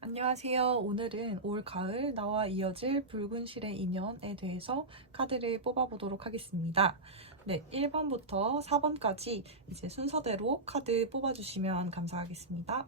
안녕하세요. 오늘은 올 가을 나와 이어질 붉은 실의 인연에 대해서 카드를 뽑아보도록 하겠습니다. 네, 1번부터 4번까지 이제 순서대로 카드 뽑아주시면 감사하겠습니다.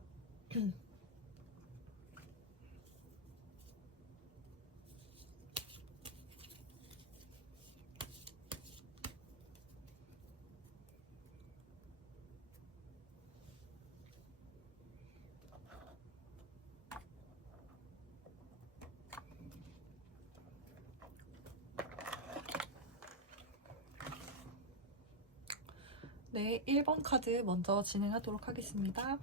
네, 1번 카드 먼저 진행하도록 하겠습니다.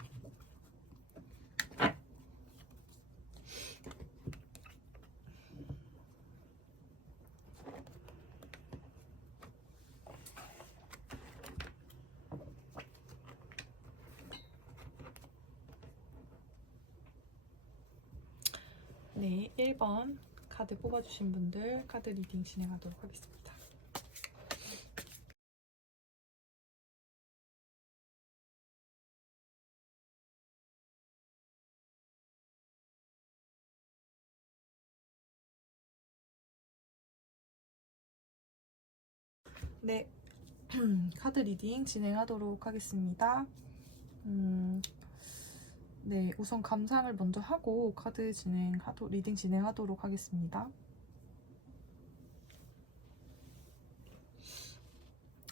네, 1번 카드 뽑아주신 분들 카드 리딩 진행하도록 하겠습니다. 네, 카드 리딩 진행하도록 하겠습니다. 네, 우선 감상을 먼저 하고 리딩 진행하도록 하겠습니다.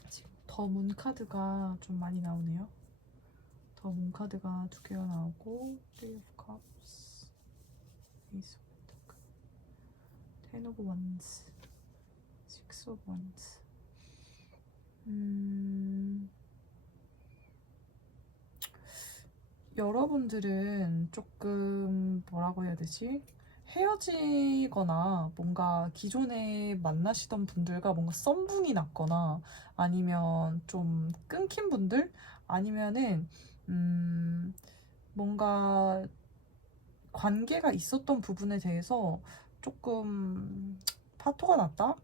지금 더 문 카드가 좀 많이 나오네요. 더 문 카드가 2개가 나오고, Three of Cups, Ace of Pentacles, Ten of Wands, Six of Wands. 여러분들은 조금 뭐라고 해야 되지? 헤어지거나 뭔가 기존에 만나시던 분들과 뭔가 썸붕이 났거나 아니면 좀 끊긴 분들 아니면은 뭔가 관계가 있었던 부분에 대해서 조금 파토가 났다?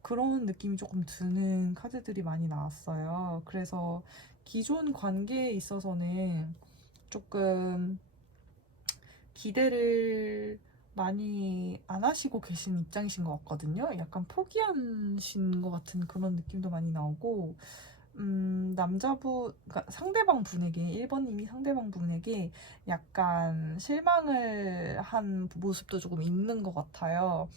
그런 느낌이 조금 드는 카드들이 많이 나왔어요. 그래서 기존 관계에 있어서는 조금 기대를 많이 안 하시고 계신 입장이신 것 같거든요. 약간 포기하신 것 같은 그런 느낌도 많이 나오고, 그러니까 상대방 분에게, 1번님이 상대방 분에게 약간 실망을 한 모습도 조금 있는 것 같아요.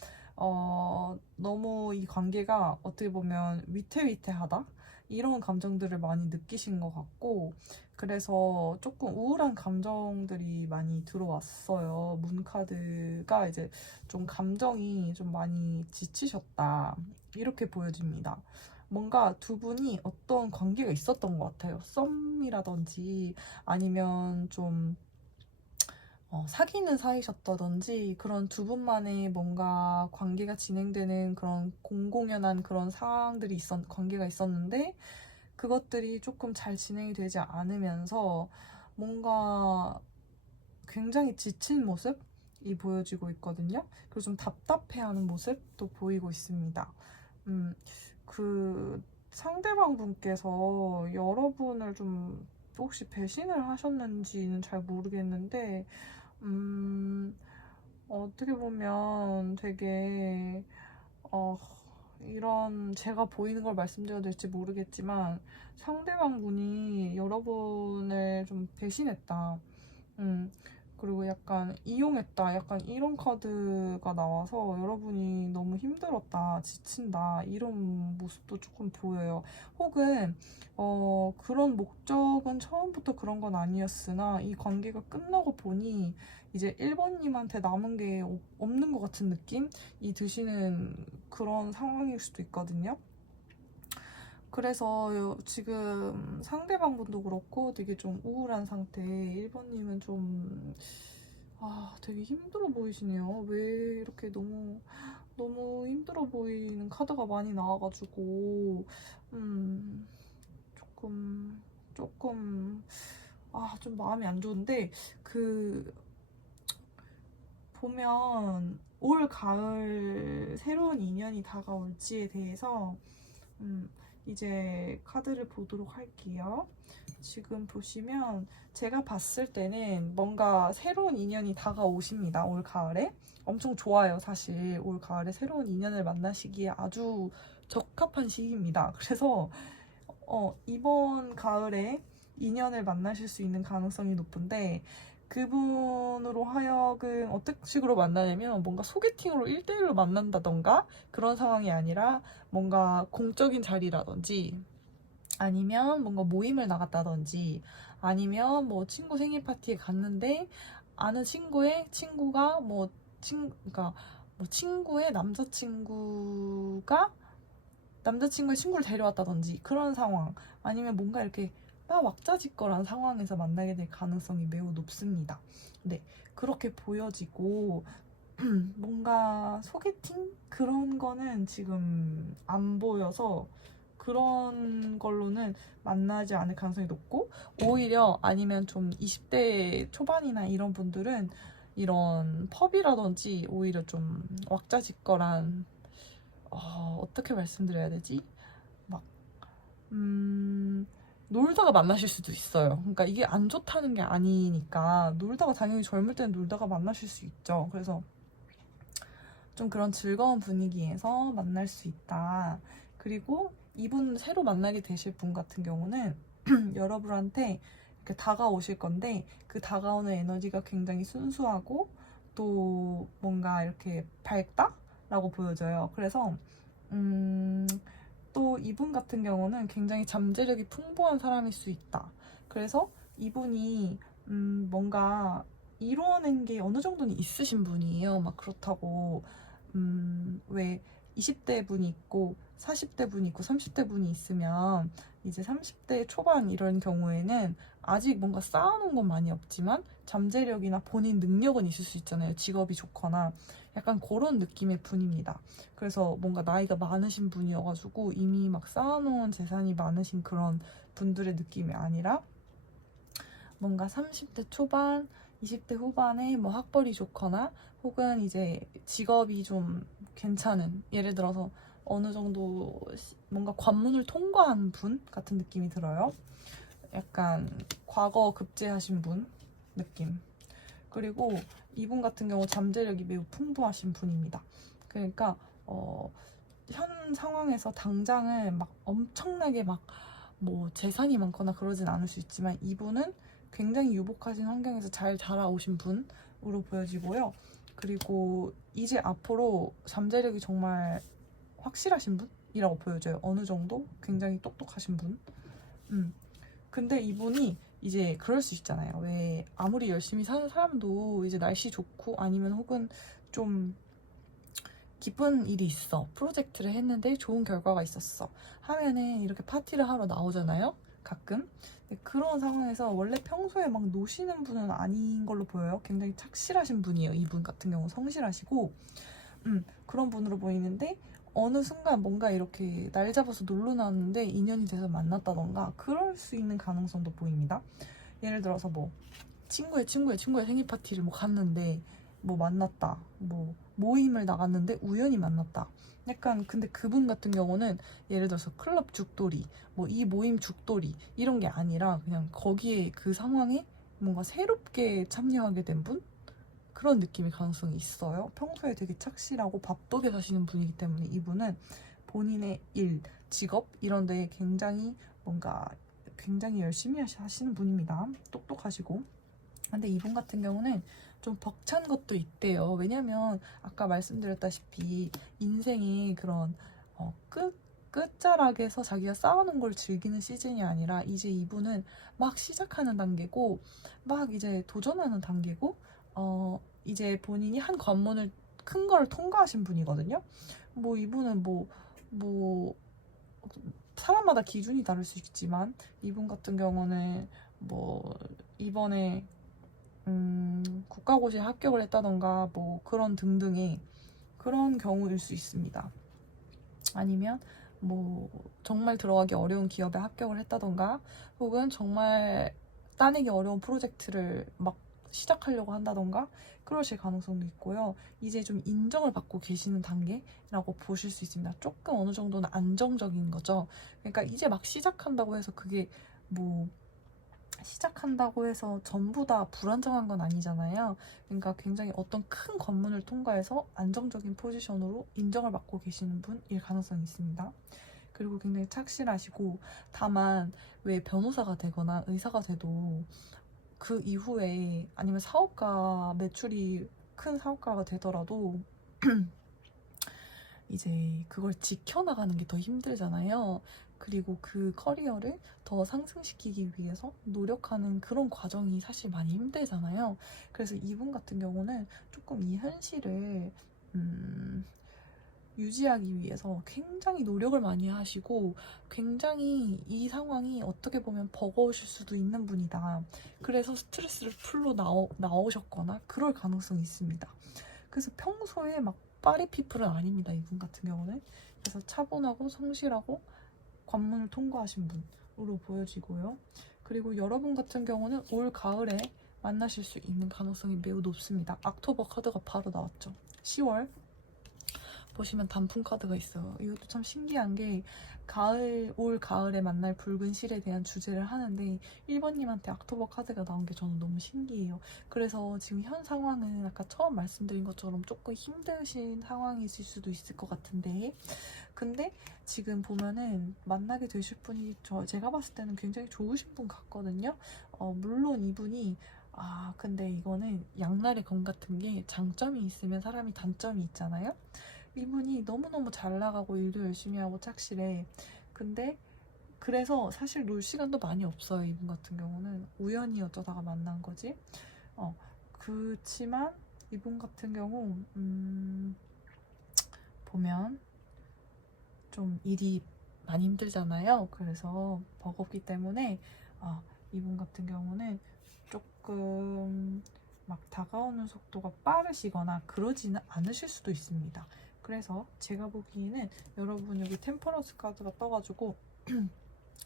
너무 이 관계가 어떻게 보면 위태위태하다? 이런 감정들을 많이 느끼신 것 같고, 그래서 조금 우울한 감정들이 많이 들어왔어요. 문카드가 이제 좀 감정이 좀 많이 지치셨다. 이렇게 보여집니다. 뭔가 두 분이 어떤 관계가 있었던 것 같아요. 썸이라든지 아니면 좀 사귀는 사이셨다든지 그런 두 분만의 뭔가 관계가 진행되는 그런 공공연한 그런 상황들이 관계가 있었는데 그것들이 조금 잘 진행이 되지 않으면서 뭔가 굉장히 지친 모습이 보여지고 있거든요. 그리고 좀 답답해하는 모습도 보이고 있습니다. 음, 그 상대방 분께서 여러분을 좀 혹시 배신을 하셨는지는 잘 모르겠는데, 음, 어떻게 보면 되게, 어, 이런 제가 보이는 걸 말씀드려도 될지 모르겠지만, 상대방 분이 여러분을 좀 배신했다. 음, 그리고 약간 이용했다. 약간 이런 카드가 나와서 여러분이 너무 힘들었다, 지친다, 이런 모습도 조금 보여요. 혹은, 그런 목적은 처음부터 그런 건 아니었으나, 이 관계가 끝나고 보니, 이제 1번님한테 남은 게 없는 것 같은 느낌이 드시는 그런 상황일 수도 있거든요. 그래서 지금 상대방분도 그렇고 되게 좀 우울한 상태. 1번님은 좀, 되게 힘들어 보이시네요. 왜 이렇게 너무 힘들어 보이는 카드가 많이 나와가지고, 조금, 조금, 좀 마음이 안 좋은데, 그, 보면 올 가을 새로운 인연이 다가올지에 대해서, 음, 이제 카드를 보도록 할게요. 지금 보시면 제가 봤을 때는 뭔가 새로운 인연이 다가오십니다. 올 가을에. 엄청 좋아요, 사실. 올 가을에 새로운 인연을 만나시기에 아주 적합한 시기입니다. 그래서 이번 가을에 인연을 만나실 수 있는 가능성이 높은데, 그분으로 하여금 어떤 식으로 만나냐면 뭔가 소개팅으로 1대1로 만난다던가 그런 상황이 아니라 뭔가 공적인 자리라든지 아니면 뭔가 모임을 나갔다든지 아니면 뭐 친구 생일 파티에 갔는데 아는 친구의 친구가 그러니까 뭐 친구의 남자친구의 친구를 데려왔다든지 그런 상황, 아니면 뭔가 이렇게 막 왁자지껄한 상황에서 만나게 될 가능성이 매우 높습니다. 네, 그렇게 보여지고 뭔가 소개팅? 그런 거는 지금 안 보여서 그런 걸로는 만나지 않을 가능성이 높고, 오히려 아니면 좀 20대 초반이나 이런 분들은 이런 펍이라든지 오히려 좀 왁자지껄한, 어떻게 말씀드려야 되지? 막 놀다가 만나실 수도 있어요. 그러니까 이게 안 좋다는 게 아니니까 놀다가, 당연히 젊을 때는 놀다가 만나실 수 있죠. 그래서 좀 그런 즐거운 분위기에서 만날 수 있다. 그리고 이분 새로 만나게 되실 분 같은 경우는 여러분한테 이렇게 다가오실 건데, 그 다가오는 에너지가 굉장히 순수하고 또 뭔가 이렇게 밝다라고 보여져요. 그래서 또 이분 같은 경우는 굉장히 잠재력이 풍부한 사람일 수 있다. 그래서 이분이 뭔가 이루어낸 게 어느 정도는 있으신 분이에요. 막 그렇다고 왜 20대 분이 있고 40대 분이 있고 30대 분이 있으면 이제 30대 초반 이런 경우에는 아직 뭔가 쌓아놓은 건 많이 없지만 잠재력이나 본인 능력은 있을 수 있잖아요. 직업이 좋거나 약간 그런 느낌의 분입니다. 그래서 뭔가 나이가 많으신 분이어가지고 이미 막 쌓아놓은 재산이 많으신 그런 분들의 느낌이 아니라 뭔가 30대 초반, 20대 후반에 뭐 학벌이 좋거나 혹은 이제 직업이 좀 괜찮은, 예를 들어서 어느 정도 뭔가 관문을 통과한 분 같은 느낌이 들어요. 약간 과거 급제하신 분 느낌. 그리고 이분 같은 경우 잠재력이 매우 풍부하신 분입니다. 그러니까 현 상황에서 당장은 막 엄청나게 막 뭐 재산이 많거나 그러진 않을 수 있지만 이분은 굉장히 유복하신 환경에서 잘 자라오신 분으로 보여지고요. 그리고 이제 앞으로 잠재력이 정말 확실하신 분이라고 보여져요. 어느 정도 굉장히 똑똑하신 분. 근데 이분이 이제 그럴 수 있잖아요. 왜 아무리 열심히 사는 사람도 이제 날씨 좋고 아니면 혹은 좀 기쁜 일이 있어, 프로젝트를 했는데 좋은 결과가 있었어 하면은 이렇게 파티를 하러 나오잖아요, 가끔. 근데 그런 상황에서 원래 평소에 막 노시는 분은 아닌 걸로 보여요. 굉장히 착실하신 분이에요. 이분 같은 경우 성실하시고 그런 분으로 보이는데, 어느 순간 뭔가 이렇게 날 잡아서 놀러 나왔는데 인연이 돼서 만났다던가 그럴 수 있는 가능성도 보입니다. 예를 들어서 뭐 친구의 생일 파티를 뭐 갔는데 뭐 만났다, 뭐 모임을 나갔는데 우연히 만났다. 약간 근데 그분 같은 경우는 예를 들어서 클럽 죽돌이, 뭐 이 모임 죽돌이 이런 게 아니라 그냥 거기에 그 상황에 뭔가 새롭게 참여하게 된 분? 그런 느낌의 가능성이 있어요. 평소에 되게 착실하고 바쁘게 사시는 분이기 때문에 이분은 본인의 일, 직업 이런 데 굉장히 열심히 하시는 분입니다. 똑똑하시고. 근데 이분 같은 경우는 좀 벅찬 것도 있대요. 왜냐면 아까 말씀드렸다시피 인생이 그런 끝자락에서 자기가 쌓아놓은 걸 즐기는 시즌이 아니라 이제 이분은 막 시작하는 단계고 막 이제 도전하는 단계고 이제 본인이 한 관문을 큰 걸 통과하신 분이거든요. 뭐 이분은 뭐 사람마다 기준이 다를 수 있지만 이분 같은 경우는 뭐 이번에 국가고시에 합격을 했다던가 뭐 그런 등등의 그런 경우일 수 있습니다. 아니면 뭐 정말 들어가기 어려운 기업에 합격을 했다던가 혹은 정말 따내기 어려운 프로젝트를 막 시작하려고 한다던가 그러실 가능성도 있고요. 이제 좀 인정을 받고 계시는 단계라고 보실 수 있습니다. 조금 어느 정도는 안정적인 거죠. 그러니까 이제 막 시작한다고 해서 그게 뭐 시작한다고 해서 전부 다 불안정한 건 아니잖아요. 그러니까 굉장히 어떤 큰 관문을 통과해서 안정적인 포지션으로 인정을 받고 계시는 분일 가능성이 있습니다. 그리고 굉장히 착실하시고, 다만 왜 변호사가 되거나 의사가 돼도 그 이후에 아니면 사업가 매출이 큰 사업가가 되더라도 이제 그걸 지켜나가는 게 더 힘들잖아요. 그리고 그 커리어를 더 상승시키기 위해서 노력하는 그런 과정이 사실 많이 힘들잖아요. 그래서 이분 같은 경우는 조금 이 현실을 유지하기 위해서 굉장히 노력을 많이 하시고, 굉장히 이 상황이 어떻게 보면 버거우실 수도 있는 분이다. 그래서 스트레스를 풀로 나오셨거나 그럴 가능성이 있습니다. 그래서 평소에 막 파리피플은 아닙니다, 이분 같은 경우는. 그래서 차분하고 성실하고 관문을 통과하신 분으로 보여지고요. 그리고 여러분 같은 경우는 올 가을에 만나실 수 있는 가능성이 매우 높습니다. 옥토버 카드가 바로 나왔죠. 10월 보시면 단풍 카드가 있어요. 이것도 참 신기한 게, 올 가을에 만날 붉은 실에 대한 주제를 하는데 1번님한테 옥토버 카드가 나온 게 저는 너무 신기해요. 그래서 지금 현 상황은 아까 처음 말씀드린 것처럼 조금 힘드신 상황이실 수도 있을 것 같은데, 근데 지금 보면은 만나게 되실 분이 제가 봤을 때는 굉장히 좋으신 분 같거든요. 물론 이분이 근데 이거는 양날의 검 같은 게, 장점이 있으면 사람이 단점이 있잖아요. 이분이 너무너무 잘 나가고 일도 열심히 하고 착실해. 근데 그래서 사실 놀 시간도 많이 없어요. 이분 같은 경우는 우연히 어쩌다가 만난 거지. 그렇지만 이분 같은 경우 보면 좀 일이 많이 힘들잖아요. 그래서 버겁기 때문에 이분 같은 경우는 조금 막 다가오는 속도가 빠르시거나 그러지는 않으실 수도 있습니다. 그래서 제가 보기에는 여러분 여기 템퍼런스 카드가 떠가지고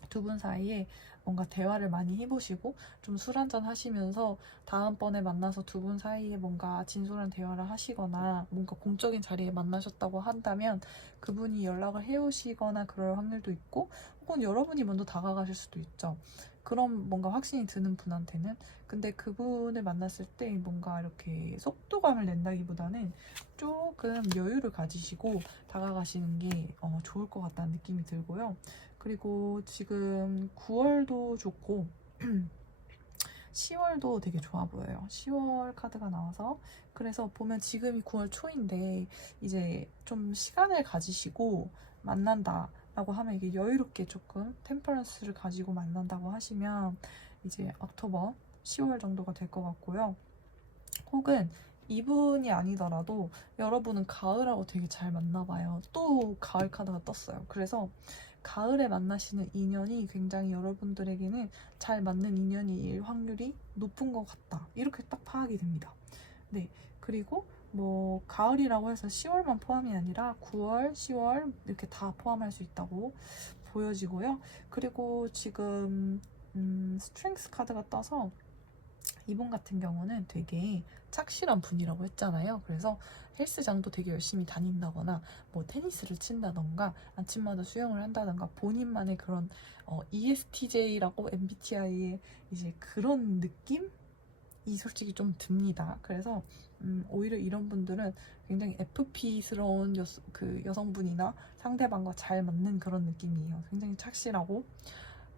두 분 사이에 뭔가 대화를 많이 해보시고 좀 술 한잔 하시면서 다음번에 만나서 두 분 사이에 뭔가 진솔한 대화를 하시거나 뭔가 공적인 자리에 만나셨다고 한다면 그분이 연락을 해오시거나 그럴 확률도 있고, 혹은 여러분이 먼저 다가가실 수도 있죠. 그럼 뭔가 확신이 드는 분한테는. 근데 그분을 만났을 때 뭔가 이렇게 속도감을 낸다기보다는 조금 여유를 가지시고 다가가시는 게 좋을 것 같다는 느낌이 들고요. 그리고 지금 9월도 좋고 10월도 되게 좋아 보여요. 10월 카드가 나와서. 그래서 보면 지금이 9월 초인데 이제 좀 시간을 가지시고 만난다 라고 하면, 이게 여유롭게 조금 템퍼런스를 가지고 만난다고 하시면 이제 옥토버 10월 정도가 될 것 같고요. 혹은 이분이 아니더라도 여러분은 가을하고 되게 잘 맞나봐요. 또 가을 카드가 떴어요. 그래서 가을에 만나시는 인연이 굉장히 여러분들에게는 잘 맞는 인연일 확률이 높은 것 같다. 이렇게 딱 파악이 됩니다. 네. 그리고 뭐 가을이라고 해서 10월만 포함이 아니라 9월, 10월 이렇게 다 포함할 수 있다고 보여지고요. 그리고 지금 스트렝스 카드가 떠서 이분 같은 경우는 되게 착실한 분이라고 했잖아요. 그래서 헬스장도 되게 열심히 다닌다거나 뭐 테니스를 친다던가 아침마다 수영을 한다던가 본인만의 그런 ESTJ라고 MBTI의 이제 그런 느낌이 솔직히 좀 듭니다. 그래서 오히려 이런 분들은 굉장히 FP스러운 여성분이나 상대방과 잘 맞는 그런 느낌이에요. 굉장히 착실하고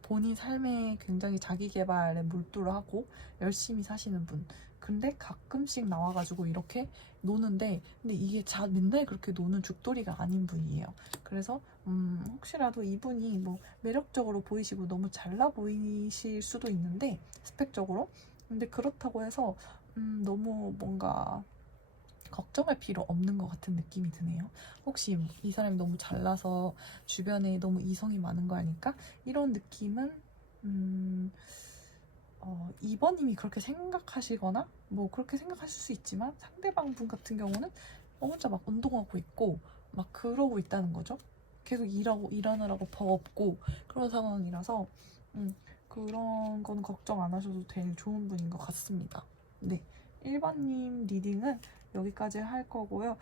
본인 삶에 굉장히 자기 개발에 몰두를 하고 열심히 사시는 분. 근데 가끔씩 나와가지고 이렇게 노는데, 근데 이게 맨날 그렇게 노는 죽돌이가 아닌 분이에요. 그래서 혹시라도 이분이 뭐 매력적으로 보이시고 너무 잘나 보이실 수도 있는데, 스펙적으로. 근데 그렇다고 해서 너무 뭔가 걱정할 필요 없는 것 같은 느낌이 드네요. 혹시 이 사람이 너무 잘나서 주변에 너무 이성이 많은 거 아닐까? 이런 느낌은 2번님이 그렇게 생각하시거나 뭐 그렇게 생각하실 수 있지만, 상대방 분 같은 경우는 혼자 막 운동하고 있고 막 그러고 있다는 거죠. 계속 일하느라고 버겁고 그런 상황이라서 그런 건 걱정 안 하셔도 될 좋은 분인 것 같습니다. 네, 1번님 리딩은 여기까지 할 거고요.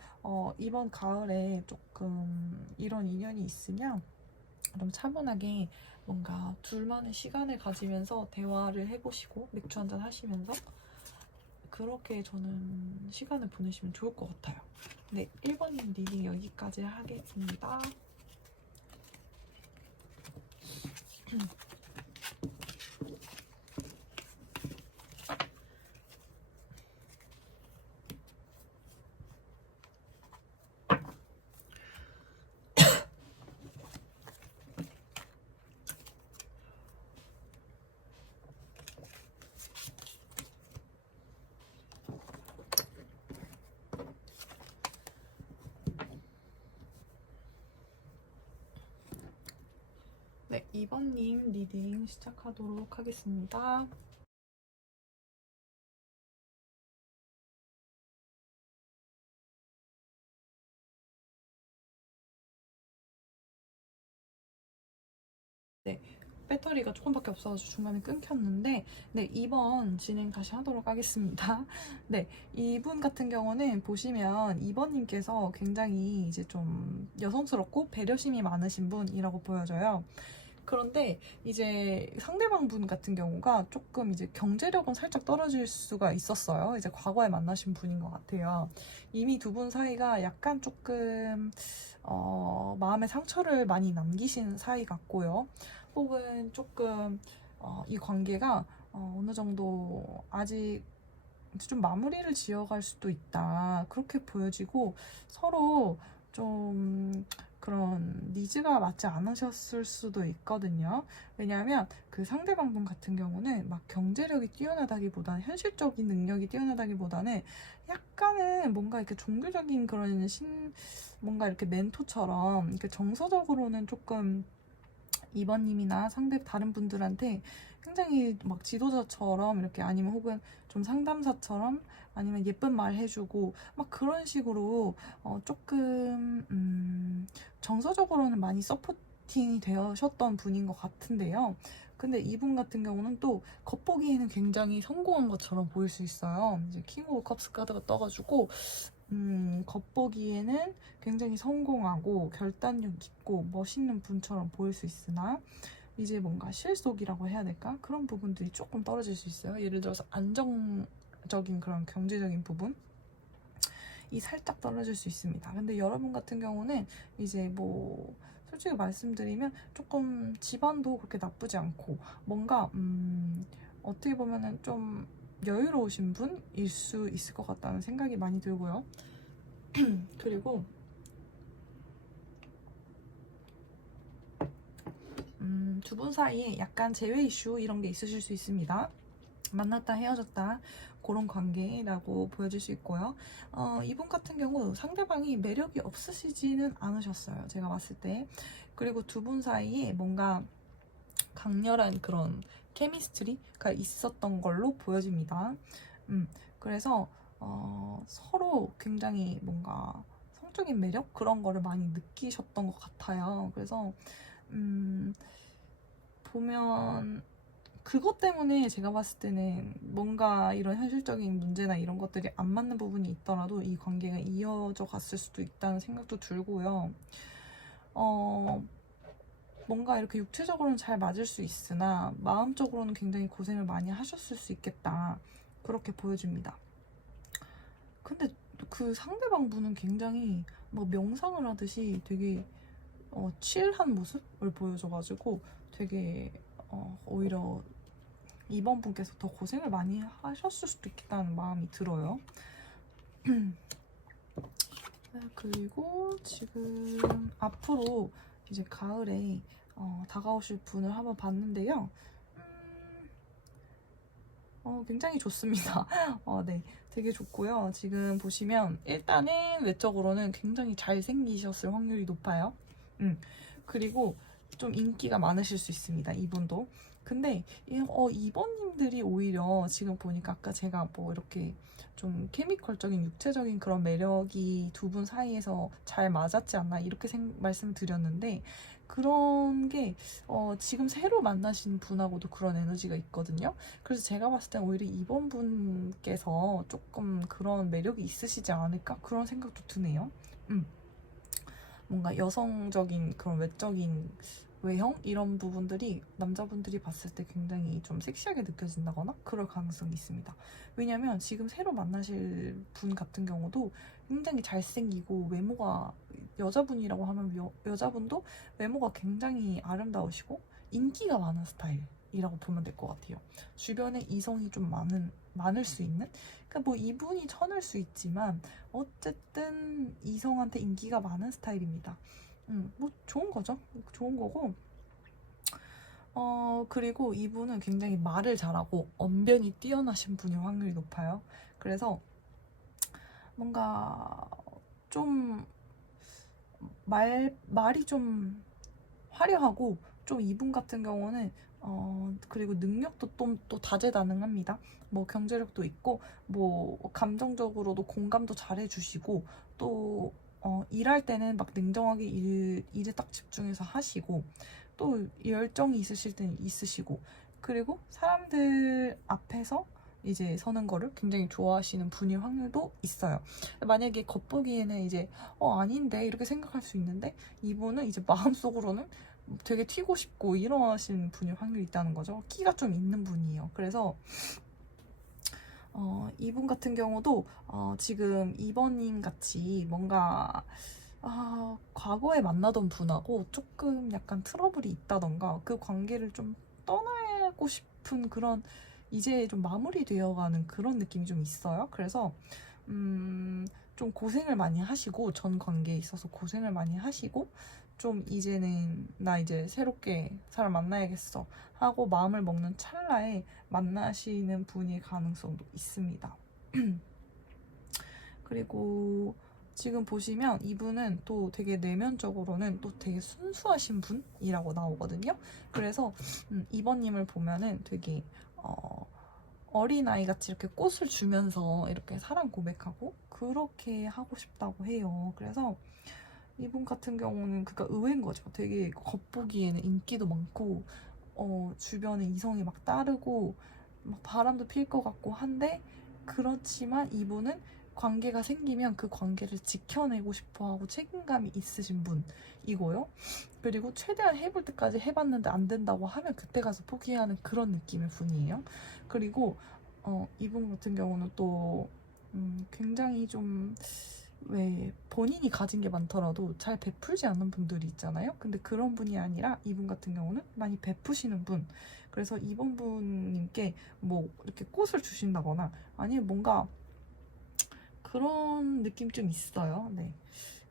이번 가을에 조금 이런 인연이 있으면 좀 차분하게 뭔가 둘만의 시간을 가지면서 대화를 해보시고 맥주 한잔 하시면서 그렇게 저는 시간을 보내시면 좋을 것 같아요. 네, 1번님 리딩 여기까지 하겠습니다. 네, 2번님 리딩 시작하도록 하겠습니다. 네, 배터리가 조금밖에 없어가지고 중간에 끊겼는데, 네, 2번 진행 다시 하도록 하겠습니다. 네, 이분 같은 경우는 보시면 2번님께서 굉장히 이제 좀 여성스럽고 배려심이 많으신 분이라고 보여져요. 그런데 이제 상대방 분 같은 경우가 조금 이제 경제력은 살짝 떨어질 수가 있었어요. 이제 과거에 만나신 분인 것 같아요. 이미 두 분 사이가 약간 조금 마음의 상처를 많이 남기신 사이 같고요. 혹은 조금 이 관계가 어느 정도 아직 좀 마무리를 지어갈 수도 있다. 그렇게 보여지고 서로 좀 그런 니즈가 맞지 않으셨을 수도 있거든요. 왜냐하면 그 상대방 분 같은 경우는 막 경제력이 뛰어나다기보다는 현실적인 능력이 뛰어나다기보다는 약간은 뭔가 이렇게 종교적인 그런 뭔가 이렇게 멘토처럼 이렇게 정서적으로는 조금 이번님이나 상대 다른 분들한테 굉장히 막 지도자처럼 이렇게 아니면 혹은 좀 상담사처럼 아니면 예쁜 말 해주고 막 그런 식으로 조금 정서적으로는 많이 서포팅이 되셨던 분인 것 같은데요. 근데 이분 같은 경우는 또 겉보기에는 굉장히 성공한 것처럼 보일 수 있어요. 이제 킹 오브 컵스 카드가 떠가지고 겉보기에는 굉장히 성공하고 결단력 있고 멋있는 분처럼 보일 수 있으나 이제 뭔가 실속이라고 해야 될까? 그런 부분들이 조금 떨어질 수 있어요. 예를 들어서 안정적인 그런 경제적인 부분이 살짝 떨어질 수 있습니다. 근데 여러분 같은 경우는 이제 뭐 솔직히 말씀드리면 조금 집안도 그렇게 나쁘지 않고 뭔가 어떻게 보면은 좀 여유로우신 분일 수 있을 것 같다는 생각이 많이 들고요. 그리고 두 분 사이에 약간 재회 이슈 이런 게 있으실 수 있습니다. 만났다 헤어졌다 그런 관계라고 보여질 수 있고요. 이분 같은 경우 상대방이 매력이 없으시지는 않으셨어요. 제가 봤을 때. 그리고 두 분 사이에 뭔가 강렬한 그런 케미스트리가 있었던 걸로 보여집니다. 그래서 서로 굉장히 뭔가 성적인 매력 그런 거를 많이 느끼셨던 것 같아요. 그래서 보면 그것 때문에 제가 봤을 때는 뭔가 이런 현실적인 문제나 이런 것들이 안 맞는 부분이 있더라도 이 관계가 이어져 갔을 수도 있다는 생각도 들고요. 뭔가 이렇게 육체적으로는 잘 맞을 수 있으나 마음적으로는 굉장히 고생을 많이 하셨을 수 있겠다. 그렇게 보여집니다. 근데 그 상대방 분은 굉장히 뭐 명상을 하듯이 되게 칠한 모습을 보여줘가지고 되게 오히려 이번 분께서 더 고생을 많이 하셨을 수도 있겠다는 마음이 들어요. 그리고 지금 앞으로 이제 가을에 다가오실 분을 한번 봤는데요. 굉장히 좋습니다. 네, 되게 좋고요. 지금 보시면 일단은 외적으로는 굉장히 잘생기셨을 확률이 높아요. 그리고 좀 인기가 많으실 수 있습니다. 이분도. 근데 이번님들이 오히려 지금 보니까 아까 제가 뭐 이렇게 좀 케미컬적인 육체적인 그런 매력이 두 분 사이에서 잘 맞았지 않나 이렇게 말씀을 드렸는데 그런 게 지금 새로 만나신 분하고도 그런 에너지가 있거든요. 그래서 제가 봤을 땐 오히려 이번 분께서 조금 그런 매력이 있으시지 않을까 그런 생각도 드네요. 뭔가 여성적인 그런 외적인 외형 이런 부분들이 남자분들이 봤을 때 굉장히 좀 섹시하게 느껴진다거나 그럴 가능성이 있습니다. 왜냐면 지금 새로 만나실 분 같은 경우도 굉장히 잘생기고 외모가 여자분이라고 하면 여자분도 외모가 굉장히 아름다우시고 인기가 많은 스타일이라고 보면 될 것 같아요. 주변에 이성이 좀 많을 수 있는, 그러니까 뭐 이분이 천을 수 있지만 어쨌든 이성한테 인기가 많은 스타일입니다. 뭐 좋은 거죠. 좋은 거고. 그리고 이분은 굉장히 말을 잘하고 언변이 뛰어나신 분일 확률이 높아요. 그래서 뭔가 좀 말이 좀 화려하고 좀 이분 같은 경우는 그리고 능력도 또 다재다능합니다. 뭐 경제력도 있고 뭐 감정적으로도 공감도 잘 해주시고 또 일할 때는 막 냉정하게 일에 딱 집중해서 하시고 또 열정이 있으실 때는 있으시고 그리고 사람들 앞에서 이제 서는 거를 굉장히 좋아하시는 분일 확률도 있어요. 만약에 겉보기에는 이제 아닌데 이렇게 생각할 수 있는데 이분은 이제 마음속으로는 되게 튀고 싶고 이러신 분일 확률이 있다는 거죠. 끼가 좀 있는 분이에요. 그래서 이분 같은 경우도 지금 2번님 같이 뭔가 과거에 만나던 분하고 조금 약간 트러블이 있다던가 그 관계를 좀 떠나고 싶은 그런 이제 좀 마무리되어가는 그런 느낌이 좀 있어요. 그래서 좀 고생을 많이 하시고 전 관계에 있어서 고생을 많이 하시고 좀 이제는 나 이제 새롭게 사람 만나야겠어 하고 마음을 먹는 찰나에 만나시는 분일 가능성도 있습니다. 그리고 지금 보시면 이분은 또 되게 내면적으로는 또 되게 순수하신 분이라고 나오거든요. 그래서 2번님을 보면은 되게 어린아이 같이 이렇게 꽃을 주면서 이렇게 사랑 고백하고 그렇게 하고 싶다고 해요. 그래서 이분 같은 경우는 그러니까 의외인 거죠. 되게 겉보기에는 인기도 많고 주변에 이성이 막 따르고 막 바람도 필 것 같고 한데 그렇지만 이분은 관계가 생기면 그 관계를 지켜내고 싶어하고 책임감이 있으신 분이고요. 그리고 최대한 해볼 때까지 해봤는데 안 된다고 하면 그때 가서 포기하는 그런 느낌의 분이에요. 그리고 이분 같은 경우는 또 굉장히 좀 왜 본인이 가진 게 많더라도 잘 베풀지 않는 분들이 있잖아요. 근데 그런 분이 아니라 이분 같은 경우는 많이 베푸시는 분. 그래서 이번 분님께 뭐 이렇게 꽃을 주신다거나 아니면 뭔가 그런 느낌 좀 있어요. 네.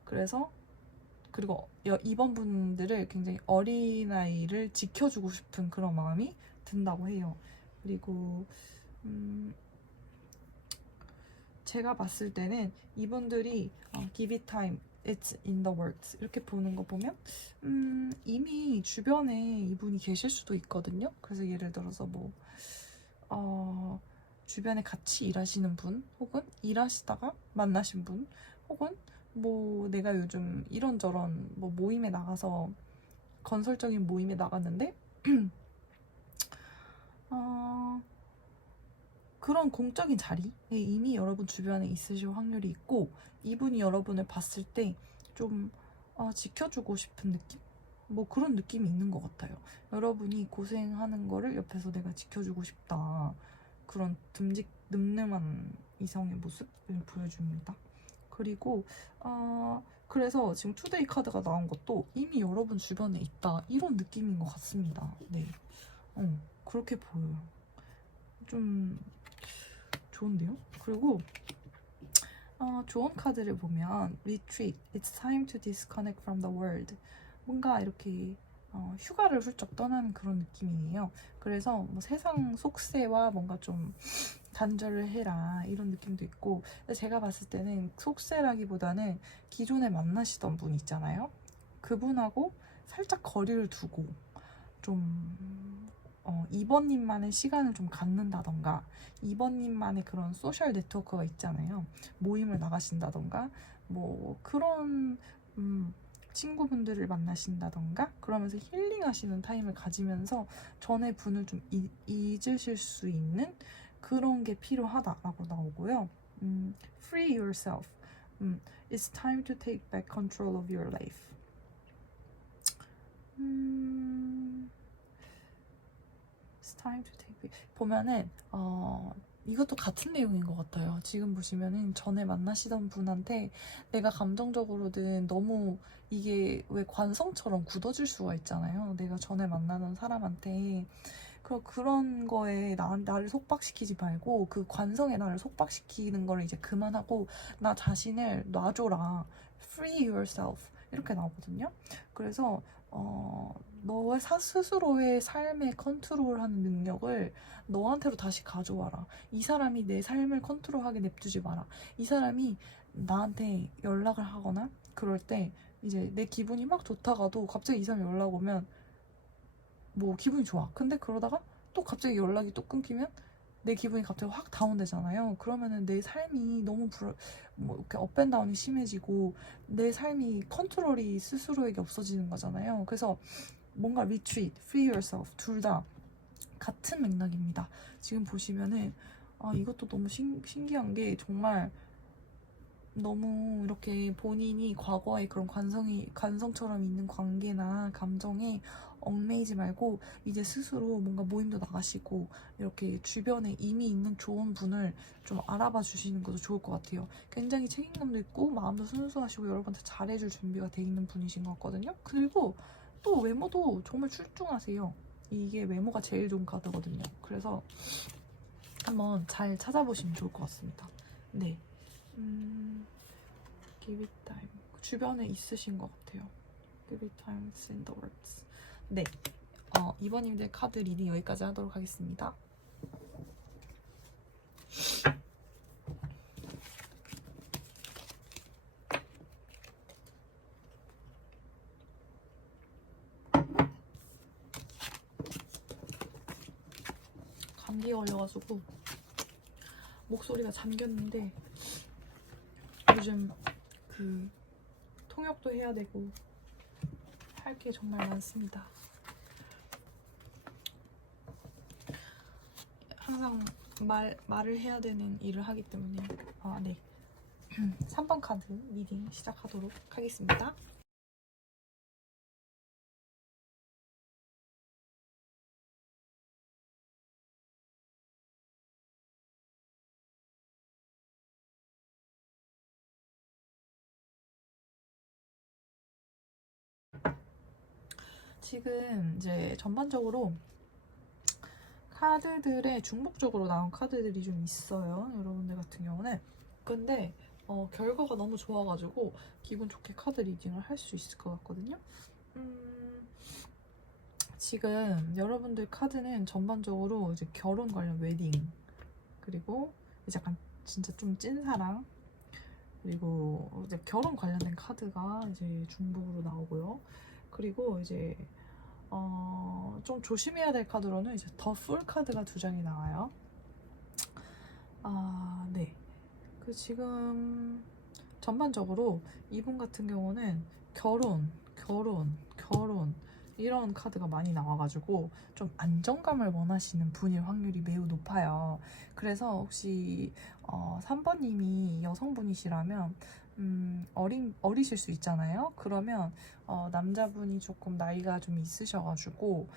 그래서 그리고 이번 분들을 굉장히 어린아이를 지켜주고 싶은 그런 마음이 든다고 해요. 그리고 제가 봤을 때는 이분들이 give it time, it's in the works 이렇게 보는 거 보면 이미 주변에 이분이 계실 수도 있거든요. 그래서 예를 들어서 뭐 주변에 같이 일하시는 분 혹은 일하시다가 만나신 분 혹은 뭐 내가 요즘 이런저런 뭐 모임에 나가서 건설적인 모임에 나갔는데 그런 공적인 자리에 이미 여러분 주변에 있으실 확률이 있고 이분이 여러분을 봤을 때 좀 지켜주고 싶은 느낌? 뭐 그런 느낌이 있는 것 같아요. 여러분이 고생하는 거를 옆에서 내가 지켜주고 싶다. 그런 늠름한 이성의 모습을 보여줍니다. 그리고 그래서 지금 투데이 카드가 나온 것도 이미 여러분 주변에 있다. 이런 느낌인 것 같습니다. 네, 그렇게 보여요. 좀 좋은데요? 그리고 좋은 카드를 보면 Retreat, It's time to disconnect from the world 뭔가 이렇게 휴가를 훌쩍 떠나는 그런 느낌이에요. 그래서 뭐 세상 속세와 뭔가 좀 단절을 해라 이런 느낌도 있고 제가 봤을 때는 속세라기보다는 기존에 만나시던 분 있잖아요. 그분하고 살짝 거리를 두고 좀 2번님만의 시간을 좀 갖는다던가 2번님만의 그런 소셜 네트워크가 있잖아요. 모임을 나가신다던가 뭐 그런 친구분들을 만나신다던가 그러면서 힐링하시는 타임을 가지면서 전의 분을 좀 잊으실 수 있는 그런 게 필요하다라고 나오고요. Free yourself. It's time to take back control of your life. It's time to take back. 보면은 이것도 같은 내용인 것 같아요. 지금 보시면은 전에 만나시던 분한테 내가 감정적으로든 너무 이게 왜 관성처럼 굳어질 수가 있잖아요. 내가 전에 만나던 사람한테 그런 거에 나를 속박시키지 말고 그 관성에 나를 속박시키는 걸 이제 그만하고 나 자신을 놔줘라. Free yourself. 이렇게 나오거든요. 그래서 너의 스스로의 삶에 컨트롤하는 능력을 너한테로 다시 가져와라. 이 사람이 내 삶을 컨트롤하게 냅두지 마라. 이 사람이 나한테 연락을 하거나 그럴 때 이제 내 기분이 막 좋다가도 갑자기 이 사람이 연락 오면 뭐 기분이 좋아. 근데 그러다가 또 갑자기 연락이 또 끊기면 내 기분이 갑자기 확 다운되잖아요. 그러면은 내 삶이 너무 뭐 이렇게 업앤다운이 심해지고 내 삶이 컨트롤이 스스로에게 없어지는 거잖아요. 그래서 뭔가 retreat, free yourself 둘 다 같은 맥락입니다. 지금 보시면은 이것도 너무 신기한 게 정말 너무 이렇게 본인이 과거에 그런 관성처럼 있는 관계나 감정에 얽매이지 말고 이제 스스로 뭔가 모임도 나가시고 이렇게 주변에 이미 있는 좋은 분을 좀 알아봐 주시는 것도 좋을 것 같아요. 굉장히 책임감도 있고 마음도 순수하시고 여러분한테 잘해줄 준비가 돼 있는 분이신 것 같거든요. 그리고 또 외모도 정말 출중하세요. 이게 외모가 제일 좋은 카드거든요. 그래서 한번 잘 찾아보시면 좋을 것 같습니다. 네. Give it time. 주변에 있으신 것 같아요. Give it time, send the words. 네. 이번님들 카드 리딩 여기까지 하도록 하겠습니다. 감기 걸려가지고 목소리가 잠겼는데 요즘 그 통역도 해야 되고 할 게 정말 많습니다. 항상 말을 해야 되는 일을 하기 때문에 네. 3번 카드 리딩 시작하도록 하겠습니다. 지금 이제 전반적으로 카드들의 중복적으로 나온 카드들이 좀 있어요. 여러분들 같은 경우는. 근데 결과가 너무 좋아가지고 기분 좋게 카드 리딩을 할 수 있을 것 같거든요. 지금 여러분들 카드는 전반적으로 이제 결혼 관련 웨딩 그리고 이제 약간 진짜 좀 찐사랑 그리고 이제 결혼 관련된 카드가 이제 중복으로 나오고요. 그리고 이제 좀 조심해야 될 카드로는 이제 더 풀 카드가 2장이 나와요. 네. 지금 전반적으로 이분 같은 경우는 결혼 이런 카드가 많이 나와가지고 좀 안정감을 원하시는 분일 확률이 매우 높아요. 그래서 혹시 3번님이 여성분이시라면 어리실 수 있잖아요. 그러면 남자분이 조금 나이가 좀 있으셔가지고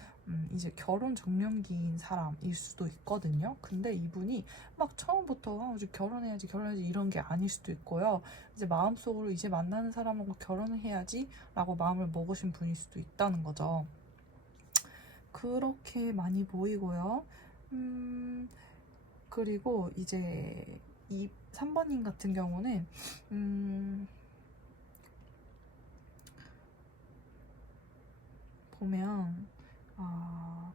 이제 결혼 적령기인 사람일 수도 있거든요. 근데 이분이 막 처음부터 이제 결혼해야지 이런 게 아닐 수도 있고요. 이제 마음속으로 이제 만나는 사람하고 결혼을 해야지 라고 마음을 먹으신 분일 수도 있다는 거죠. 그렇게 많이 보이고요. 그리고 이제 이 3번님 같은 경우는 보면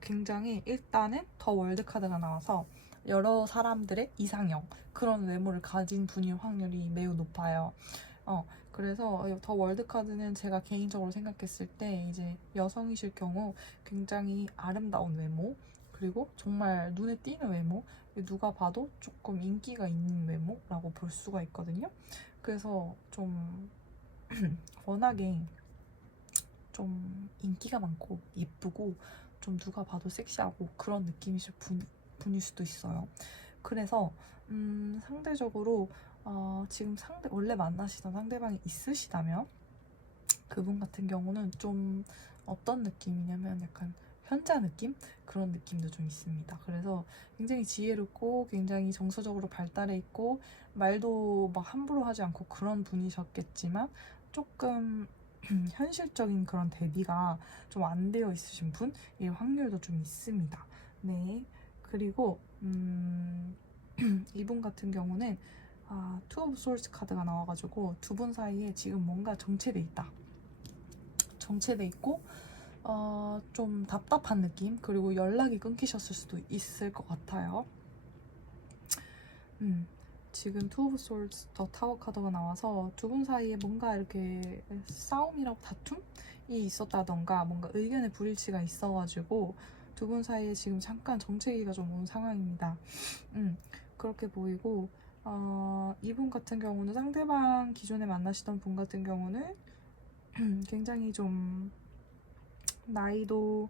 굉장히 일단은 더 월드 카드가 나와서 여러 사람들의 이상형 그런 외모를 가진 분일 확률이 매우 높아요. 그래서 더 월드 카드는 제가 개인적으로 생각했을 때 이제 여성이실 경우 굉장히 아름다운 외모 그리고 정말 눈에 띄는 외모 누가 봐도 조금 인기가 있는 외모라고 볼 수가 있거든요. 그래서 좀 워낙에 좀 인기가 많고 예쁘고 좀 누가 봐도 섹시하고 그런 느낌이실 분일 수도 있어요. 그래서 상대적으로 지금 원래 만나시던 상대방이 있으시다면 그분 같은 경우는 좀 어떤 느낌이냐면 약간 현자 느낌? 그런 느낌도 좀 있습니다. 그래서 굉장히 지혜롭고 굉장히 정서적으로 발달해 있고 말도 막 함부로 하지 않고 그런 분이셨겠지만 조금 현실적인 그런 대비가 좀 안 되어 있으신 분일 확률도 좀 있습니다. 네. 그리고 이분 같은 경우는 투 오브 솔스 카드가 나와가지고 두 분 사이에 지금 뭔가 정체돼 있다. 정체돼 있고 좀 답답한 느낌, 그리고 연락이 끊기셨을 수도 있을 것 같아요. 지금 투 오브 솔스 더 타워 카드가 나와서 두 분 사이에 뭔가 이렇게 싸움이라고 다툼이 있었다던가 뭔가 의견의 불일치가 있어가지고 두 분 사이에 지금 잠깐 정체기가 좀 온 상황입니다. 그렇게 보이고 이분 같은 경우는 상대방 기존에 만나시던 분 같은 경우는 굉장히 좀 나이도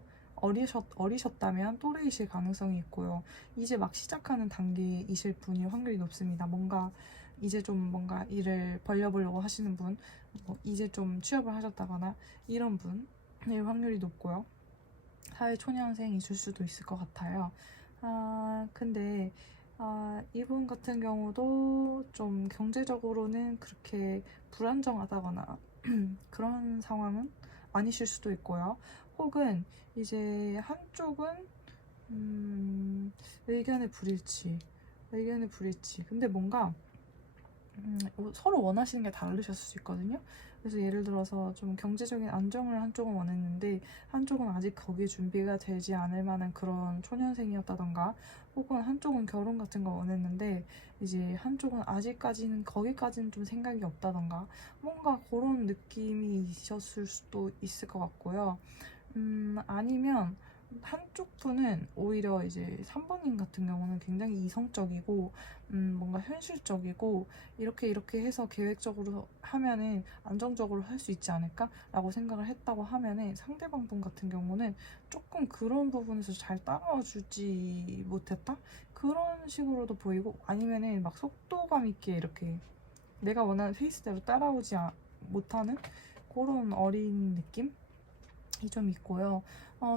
어리셨다면 또래이실 가능성이 있고요. 이제 막 시작하는 단계이실 분이 확률이 높습니다. 뭔가 이제 좀 뭔가 일을 벌려보려고 하시는 분, 뭐 이제 좀 취업을 하셨다거나 이런 분일 확률이 높고요. 사회 초년생이실 수도 있을 것 같아요. 근데 이분 같은 경우도 좀 경제적으로는 그렇게 불안정하다거나 그런 상황은 아니실 수도 있고요. 혹은 이제 한쪽은 의견의 불일치. 근데 뭔가 서로 원하시는 게 다르셨을 수 있거든요. 그래서 예를 들어서 좀 경제적인 안정을 한쪽은 원했는데 한쪽은 아직 거기에 준비가 되지 않을 만한 그런 초년생이었다던가, 혹은 한쪽은 결혼 같은 거 원했는데 이제 한쪽은 아직까지는 거기까지는 좀 생각이 없다던가, 뭔가 그런 느낌이 있었을 수도 있을 것 같고요. 아니면 한쪽 분은 오히려 이제 3번님 같은 경우는 굉장히 이성적이고 뭔가 현실적이고 이렇게 해서 계획적으로 하면은 안정적으로 할 수 있지 않을까? 라고 생각을 했다고 하면은 상대방 분 같은 경우는 조금 그런 부분에서 잘 따라와주지 못했다? 그런 식으로도 보이고, 아니면은 막 속도감 있게 이렇게 내가 원하는 페이스대로 따라오지 못하는 그런 어린 느낌? 이 좀 있고요.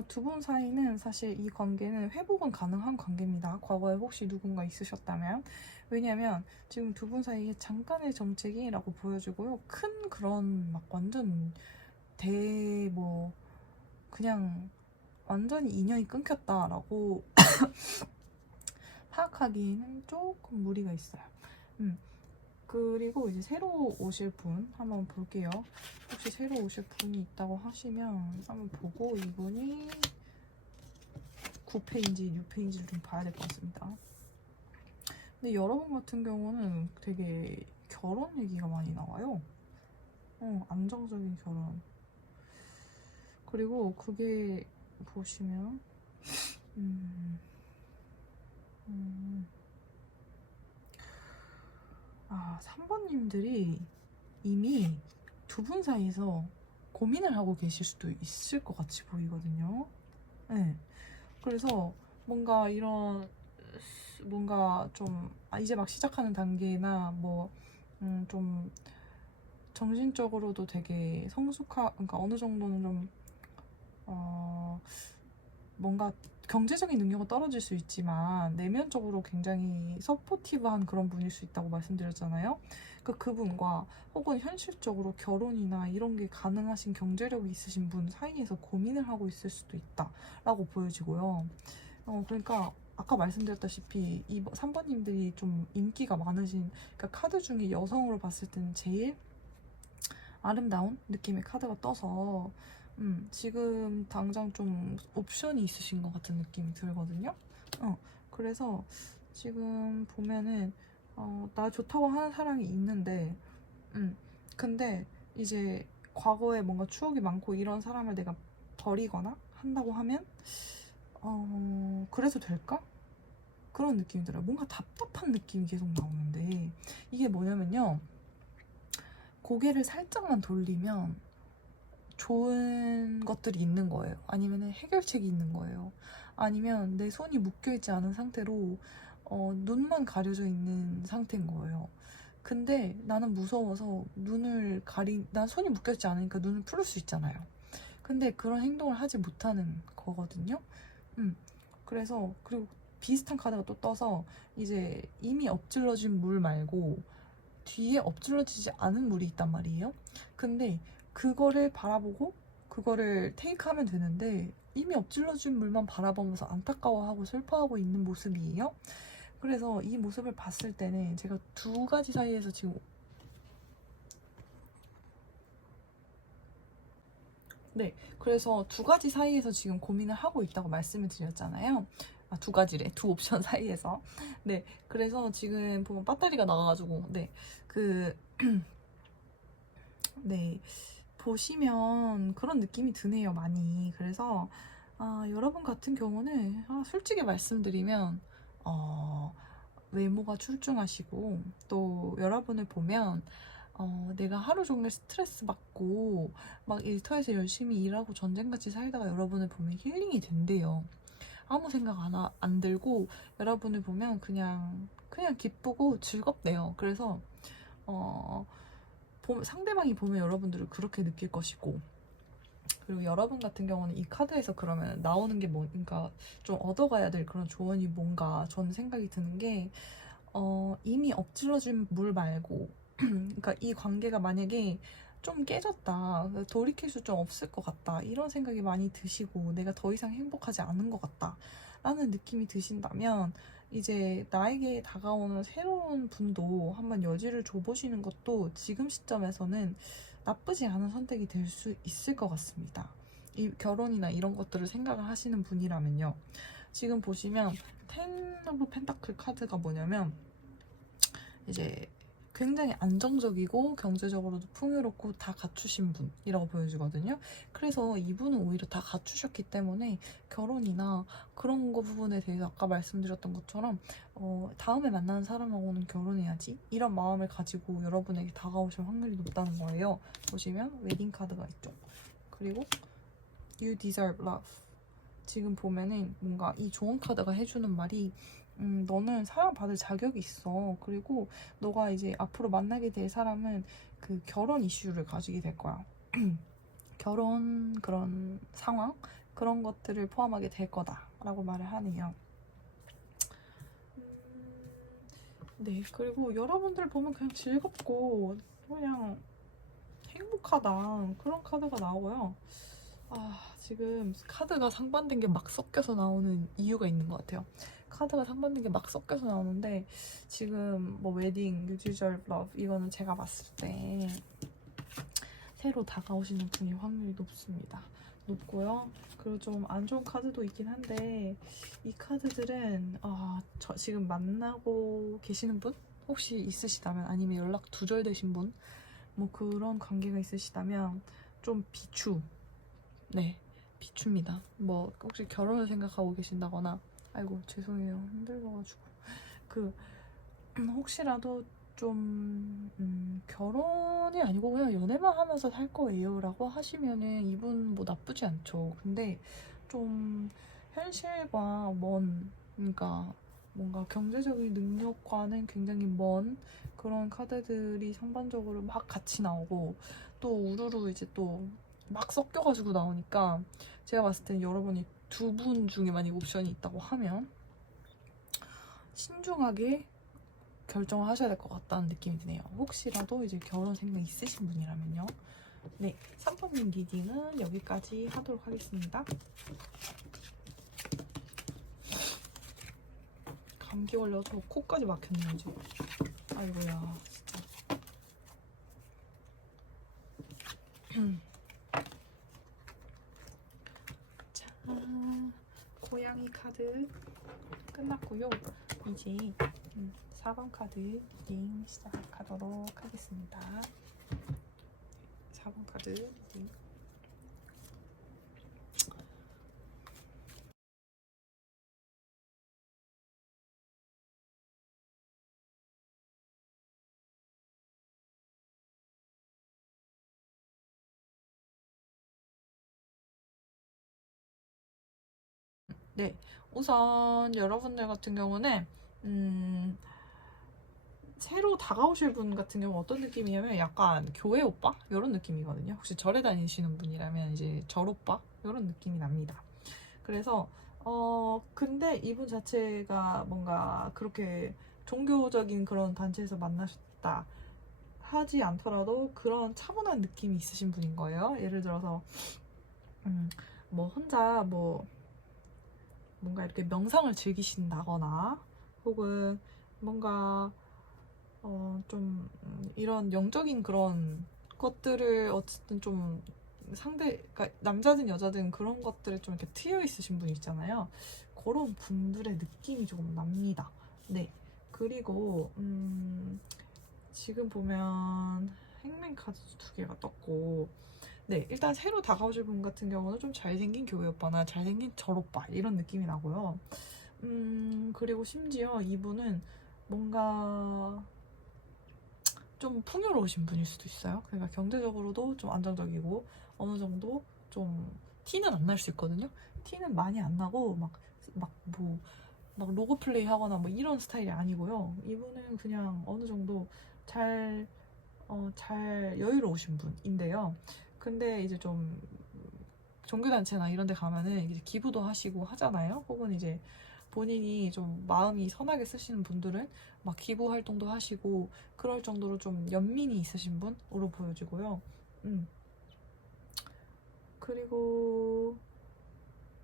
두 분 사이는 사실 이 관계는 회복은 가능한 관계입니다. 과거에 혹시 누군가 있으셨다면. 왜냐면 지금 두 분 사이에 잠깐의 정책이라고 보여지고요. 큰 그런 막 완전 그냥 완전히 인연이 끊겼다라고 파악하기에는 조금 무리가 있어요. 그리고 이제 새로 오실 분 한번 볼게요. 혹시 새로 오실 분이 있다고 하시면 한번 보고 이분이 9패인지 6패인지를 좀 봐야 될 것 같습니다. 근데 여러분 같은 경우는 되게 결혼 얘기가 많이 나와요. 안정적인 결혼. 그리고 그게 보시면 3번님들이 이미 두 분 사이에서 고민을 하고 계실 수도 있을 것 같이 보이거든요. 네. 그래서 뭔가 이런 뭔가 좀 이제 막 시작하는 단계나 좀 정신적으로도 되게 그러니까 어느 정도는 좀 뭔가 경제적인 능력은 떨어질 수 있지만 내면적으로 굉장히 서포티브한 그런 분일 수 있다고 말씀드렸잖아요. 그분과 혹은 현실적으로 결혼이나 이런 게 가능하신 경제력이 있으신 분 사이에서 고민을 하고 있을 수도 있다라고 보여지고요. 그러니까 아까 말씀드렸다시피 이 3번님들이 좀 인기가 많으신, 그러니까 카드 중에 여성으로 봤을 때는 제일 아름다운 느낌의 카드가 떠서 지금 당장 좀 옵션이 있으신 것 같은 느낌이 들거든요. 그래서 지금 보면은 나 좋다고 하는 사람이 있는데 근데 이제 과거에 뭔가 추억이 많고 이런 사람을 내가 버리거나 한다고 하면 그래도 될까? 그런 느낌이 들어요. 뭔가 답답한 느낌이 계속 나오는데 이게 뭐냐면요, 고개를 살짝만 돌리면 좋은 것들이 있는 거예요. 아니면 해결책이 있는 거예요. 아니면 내 손이 묶여있지 않은 상태로 눈만 가려져 있는 상태인 거예요. 근데 나는 무서워서 난 손이 묶여있지 않으니까 눈을 풀을 수 있잖아요. 근데 그런 행동을 하지 못하는 거거든요. 그래서 그리고 비슷한 카드가 또 떠서 이제 이미 엎질러진 물 말고 뒤에 엎질러지지 않은 물이 있단 말이에요. 근데 그거를 바라보고 그거를 테이크하면 되는데 이미 엎질러진 물만 바라보면서 안타까워하고 슬퍼하고 있는 모습이에요. 그래서 이 모습을 봤을 때는 제가 두 가지 사이에서 지금 그래서 두 가지 사이에서 지금 고민을 하고 있다고 말씀을 드렸잖아요. 두 가지래. 두 옵션 사이에서. 그래서 지금 보면 배터리가 나가가지고, 네, 보시면 그런 느낌이 드네요, 많이. 그래서, 여러분 같은 경우는, 솔직히 말씀드리면, 외모가 출중하시고, 또 여러분을 보면, 내가 하루 종일 스트레스 받고 막 일터에서 열심히 일하고 전쟁같이 살다가 여러분을 보면 힐링이 된대요. 아무 생각 안 들고 여러분을 보면 그냥 기쁘고 즐겁대요. 그래서 상대방이 보면 여러분들을 그렇게 느낄 것이고, 그리고 여러분 같은 경우는 이 카드에서 그러면 나오는 게 그러니까 좀 얻어가야 될 그런 조언이 뭔가 저는 생각이 드는 게 이미 엎질러진 물 말고 그러니까 이 관계가 만약에 좀 깨졌다, 돌이킬 수 좀 없을 것 같다, 이런 생각이 많이 드시고 내가 더 이상 행복하지 않은 것 같다 라는 느낌이 드신다면 이제 나에게 다가오는 새로운 분도 한번 여지를 줘보시는 것도 지금 시점에서는 나쁘지 않은 선택이 될 수 있을 것 같습니다. 이 결혼이나 이런 것들을 생각을 하시는 분이라면요. 지금 보시면 텐 오브 펜타클 카드가 뭐냐면 이제 굉장히 안정적이고 경제적으로도 풍요롭고 다 갖추신 분이라고 보여지거든요. 그래서 이분은 오히려 다 갖추셨기 때문에 결혼이나 그런 거 부분에 대해서 아까 말씀드렸던 것처럼 다음에 만나는 사람하고는 결혼해야지 이런 마음을 가지고 여러분에게 다가오실 확률이 높다는 거예요. 보시면 웨딩 카드가 있죠. 그리고 You deserve love. 지금 보면은 뭔가 이 좋은 카드가 해주는 말이 너는 사랑받을 자격이 있어. 그리고 너가 이제 앞으로 만나게 될 사람은 그 결혼 이슈를 가지게 될 거야. 결혼 그런 상황 그런 것들을 포함하게 될 거다라고 말을 하네요. 그리고 여러분들 보면 그냥 즐겁고 그냥 행복하다 그런 카드가 나오고요. 지금 카드가 상반된 게 막 섞여서 나오는 이유가 있는 것 같아요. 카드가 상반된 게 막 섞여서 나오는데 지금 뭐 웨딩, You deserve love 이거는 제가 봤을 때 새로 다가오시는 분이 확률이 높고요. 그리고 좀 안 좋은 카드도 있긴 한데 이 카드들은 저 지금 만나고 계시는 분? 혹시 있으시다면, 아니면 연락 두절되신 분? 뭐 그런 관계가 있으시다면 좀 비춥니다. 뭐 혹시 결혼을 생각하고 계신다거나, 아이고 죄송해요, 힘들어가지고 혹시라도 좀 결혼이 아니고 그냥 연애만 하면서 살 거예요 라고 하시면은 이분 뭐 나쁘지 않죠. 근데 좀 현실과 그러니까 뭔가 경제적인 능력과는 굉장히 먼 그런 카드들이 상반적으로 막 같이 나오고, 또 우르르 이제 또 막 섞여가지고 나오니까 제가 봤을 때는 여러분이 두 분 중에 만약 옵션이 있다고 하면 신중하게 결정을 하셔야 될 것 같다는 느낌이 드네요. 혹시라도 이제 결혼 생각 있으신 분이라면요. 3번님 리딩은 여기까지 하도록 하겠습니다. 감기 걸려서 코까지 막혔네요, 지금. 아이고야, 진짜. 자, 고양이 카드 끝났고요. 이제 4번 카드 리딩 시작하도록 하겠습니다. 4번 카드 리딩. 네, 우선 여러분들 같은 경우는 새로 다가오실 분 같은 경우 어떤 느낌이냐면 약간 교회 오빠? 이런 느낌이거든요. 혹시 절에 다니시는 분이라면 이제 절 오빠? 이런 느낌이 납니다. 그래서 근데 이분 자체가 뭔가 그렇게 종교적인 그런 단체에서 만나셨다 하지 않더라도 그런 차분한 느낌이 있으신 분인 거예요. 예를 들어서 뭐 혼자 뭐 뭔가 이렇게 명상을 즐기신다거나 혹은 뭔가 좀 이런 영적인 그런 것들을 어쨌든 좀 그러니까 남자든 여자든 그런 것들에 좀 이렇게 트여 있으신 분 있잖아요. 그런 분들의 느낌이 조금 납니다. 네. 그리고 지금 보면 행맨 카드 두 개가 떴고, 네, 일단 새로 다가오실 분 같은 경우는 좀 잘생긴 교회 오빠나 잘생긴 절 오빠 이런 느낌이 나고요. 그리고 심지어 이분은 뭔가 좀 풍요로우신 분일 수도 있어요. 그러니까 경제적으로도 좀 안정적이고 어느 정도 좀 티는 안 날 수 있거든요. 티는 많이 안 나고 막 로고 플레이 하거나 뭐 이런 스타일이 아니고요. 이분은 그냥 어느 정도 잘, 잘 여유로우신 분인데요. 근데 이제 좀 종교단체나 이런 데 가면은 이제 기부도 하시고 하잖아요. 혹은 이제 본인이 좀 마음이 선하게 쓰시는 분들은 막 기부 활동도 하시고 그럴 정도로 좀 연민이 있으신 분으로 보여지고요. 그리고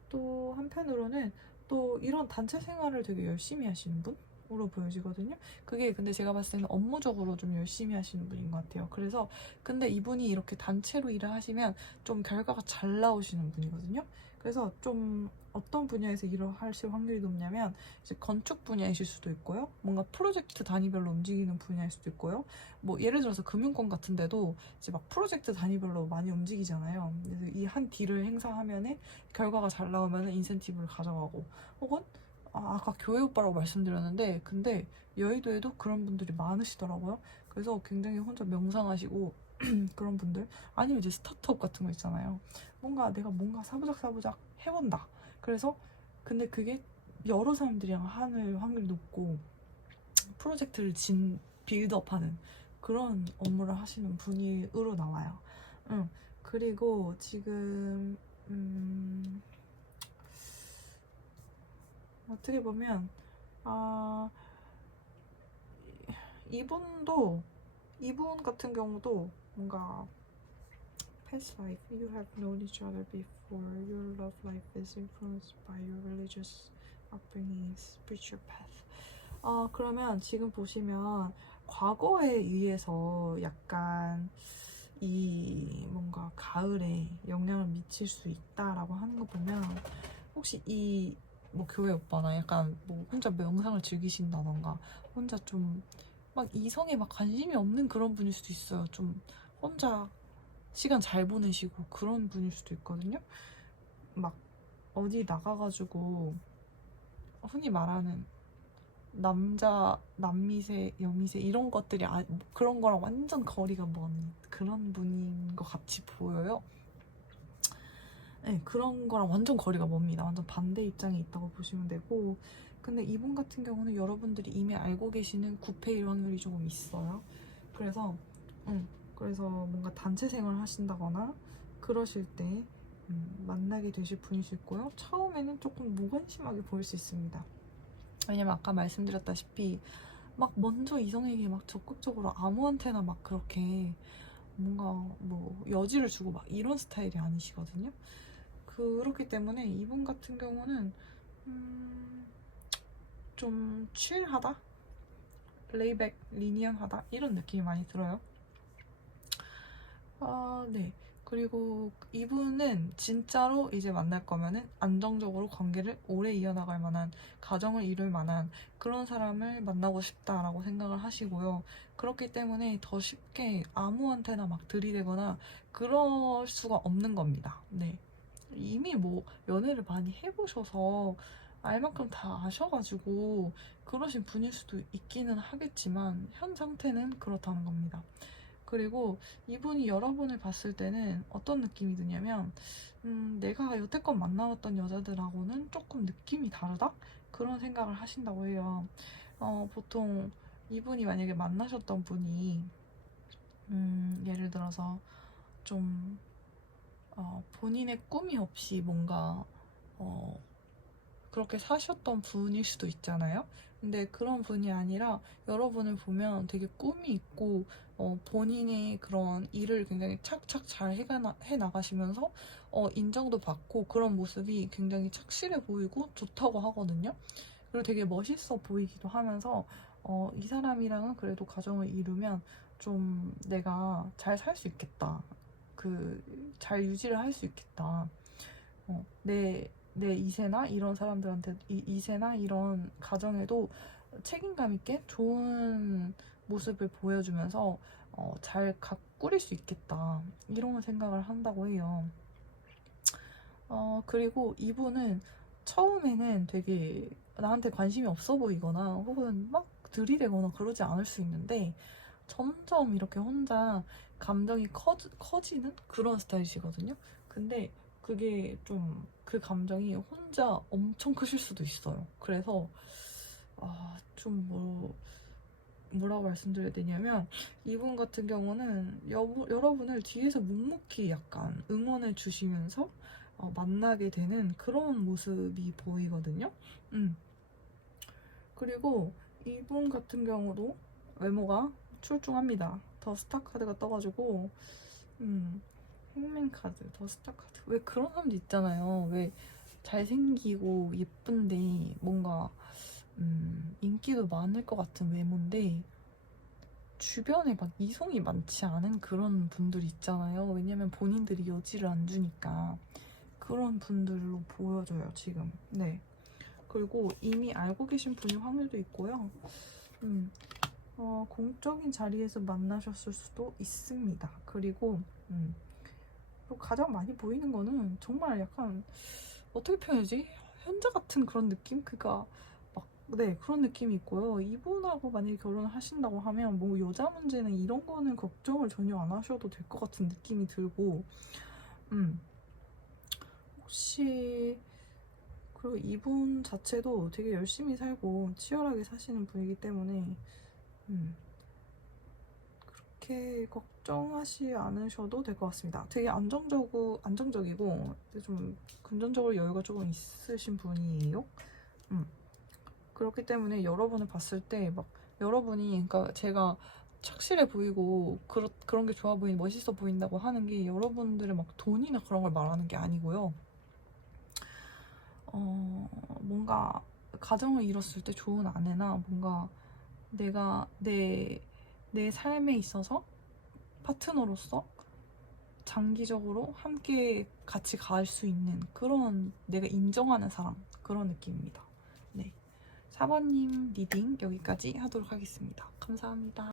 또 한편으로는 또 이런 단체 생활을 되게 열심히 하시는 분으로 보여지거든요. 그게 근데 제가 봤을 때는 업무적으로 좀 열심히 하시는 분인 것 같아요. 그래서 근데 이분이 이렇게 단체로 일을 하시면 좀 결과가 잘 나오시는 분이거든요. 그래서 좀 어떤 분야에서 일을 하실 확률이 높냐면 이제 건축 분야이실 수도 있고요. 뭔가 프로젝트 단위별로 움직이는 분야일 수도 있고요. 뭐 예를 들어서 금융권 같은 데도 이제 막 프로젝트 단위별로 많이 움직이잖아요. 그래서 이 한 딜을 행사하면은 결과가 잘 나오면 인센티브를 가져가고 혹은 아까 교회 오빠라고 말씀드렸는데 근데 여의도에도 그런 분들이 많으시더라고요. 그래서 굉장히 혼자 명상하시고 그런 분들 아니면 이제 스타트업 같은 거 있잖아요. 내가 뭔가 사부작 해본다. 그래서 근데 그게 여러 사람들이랑 하는 확률이 높고 프로젝트를 빌드업하는 그런 업무를 하시는 분으로 나와요. 그리고 지금 어떻게 보면 아 이분 같은 경우도 뭔가 past life you have known each other before your love life is influenced by your religious upbringing spiritual path. 그러면 지금 보시면 과거에 의해서 약간 이 뭔가 가을에 영향을 미칠 수 있다라고 하는 거 보면 혹시 이 뭐 교회 오빠나 약간 뭐 혼자 명상을 즐기신다던가 혼자 좀 막 이성에 막 관심이 없는 그런 분일 수도 있어요. 좀 혼자 시간 잘 보내시고 그런 분일 수도 있거든요. 막 어디 나가가지고 흔히 말하는 남미세, 여미세 이런 것들이 그런 거랑 완전 거리가 먼 그런 분인 것 같이 보여요. 네, 그런 거랑 완전 거리가 멉니다. 완전 반대 입장에 있다고 보시면 되고 근데 이분 같은 경우는 여러분들이 이미 알고 계시는 9패일 확률이 조금 있어요. 그래서 뭔가 단체 생활 하신다거나 그러실 때 만나게 되실 분일 수 있고요. 처음에는 조금 무관심하게 보일 수 있습니다. 왜냐면 아까 말씀드렸다시피 막 먼저 이성에게 막 적극적으로 아무한테나 막 그렇게 뭔가 뭐 여지를 주고 막 이런 스타일이 아니시거든요. 그렇기 때문에 이분 같은 경우는 좀 칠하다? 레이백, 리니언하다? 이런 느낌이 많이 들어요. 네. 그리고 이분은 진짜로 이제 만날 거면은 안정적으로 관계를 오래 이어나갈 만한, 가정을 이룰 만한 그런 사람을 만나고 싶다라고 생각을 하시고요. 그렇기 때문에 더 쉽게 아무한테나 막 들이대거나 그럴 수가 없는 겁니다. 네. 이미 뭐 연애를 많이 해보셔서 알 만큼 다 아셔가지고 그러신 분일 수도 있기는 하겠지만 현 상태는 그렇다는 겁니다. 그리고 이분이 여러분을 봤을 때는 어떤 느낌이 드냐면 내가 여태껏 만나왔던 여자들하고는 조금 느낌이 다르다? 그런 생각을 하신다고 해요. 보통 이분이 만약에 만나셨던 분이 예를 들어서 좀 본인의 꿈이 없이 뭔가 그렇게 사셨던 분일 수도 있잖아요. 근데 그런 분이 아니라 여러분을 보면 되게 꿈이 있고 본인이 그런 일을 굉장히 착착 잘 해나가시면서 인정도 받고 그런 모습이 굉장히 착실해 보이고 좋다고 하거든요. 그리고 되게 멋있어 보이기도 하면서 이 사람이랑은 그래도 가정을 이루면 좀 내가 잘 살 수 있겠다. 잘 유지를 할 수 있겠다. 내 이세나 이런 사람들한테 이세나 이런 가정에도 책임감 있게 좋은 모습을 보여주면서 잘 꾸릴 수 있겠다 이런 생각을 한다고 해요. 그리고 이분은 처음에는 되게 나한테 관심이 없어 보이거나 혹은 막 들이대거나 그러지 않을 수 있는데 점점 이렇게 혼자 감정이 커지는 그런 스타일이시거든요. 근데 그게 좀 그 감정이 혼자 엄청 크실 수도 있어요. 그래서 좀 뭐라고 말씀드려야 되냐면 이분 같은 경우는 여러분을 뒤에서 묵묵히 약간 응원해 주시면서 만나게 되는 그런 모습이 보이거든요. 그리고 이분 같은 경우도 외모가 출중합니다. 더 스타 카드가 떠가지고 행맨 카드, 더 스타 카드. 왜 그런 사람도 있잖아요. 왜 잘생기고 예쁜데 뭔가 인기도 많을 것 같은 외모인데 주변에 막 이성이 많지 않은 그런 분들이 있잖아요. 왜냐면 본인들이 여지를 안 주니까 그런 분들로 보여져요, 지금. 네. 그리고 이미 알고 계신 분일 확률도 있고요. 공적인 자리에서 만나셨을 수도 있습니다. 그리고 가장 많이 보이는 거는 정말 약간 어떻게 표현하지? 현자 같은 그런 느낌? 그니까 네, 그런 느낌이 있고요. 이분하고 만약에 결혼을 하신다고 하면 뭐 여자 문제는 이런 거는 걱정을 전혀 안 하셔도 될 것 같은 느낌이 들고 혹시 그리고 이분 자체도 되게 열심히 살고 치열하게 사시는 분이기 때문에 그렇게 걱정하지 않으셔도 될 것 같습니다. 되게 안정적이고 좀 금전적으로 여유가 조금 있으신 분이에요. 그렇기 때문에 여러분을 봤을 때 막 여러분이 그러니까 제가 착실해 보이고 그런 게 좋아 보이는 멋있어 보인다고 하는 게 여러분들의 막 돈이나 그런 걸 말하는 게 아니고요. 뭔가 가정을 이뤘을 때 좋은 아내나 뭔가 내가 내 삶에 있어서 파트너로서 장기적으로 함께 같이 갈 수 있는 그런 내가 인정하는 사람 그런 느낌입니다. 네. 4번님 리딩 여기까지 하도록 하겠습니다. 감사합니다.